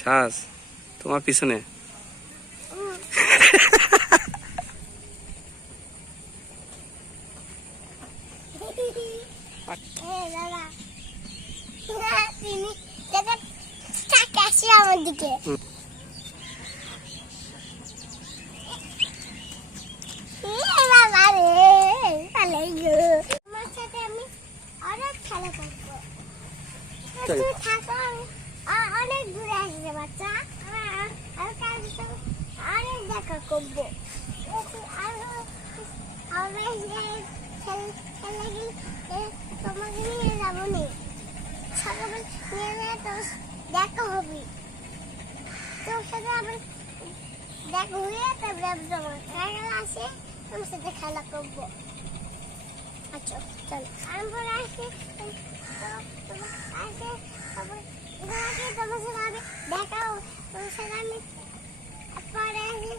শ্বাস তোমার পিছনে। আমার দিকে তোমার সাথে আমি অনেক খেলা করবো। তুমি থাকো, অনেক দূরে আসবে বাচ্চা। অনেক দেখা করবো। তোমাকে নিয়ে যাবো নি সকালে নিয়ে তো দেখা হবে। তোর সাথে আবার দেখা হয়ে তারপরে তোমার খেলা আসে, তোমার সাথে খেলা করবো। আচ্ছা চলো আমি পরে আসি, তোমার সাথে আমি দেখা, তোমার সাথে আমি পরে আসি।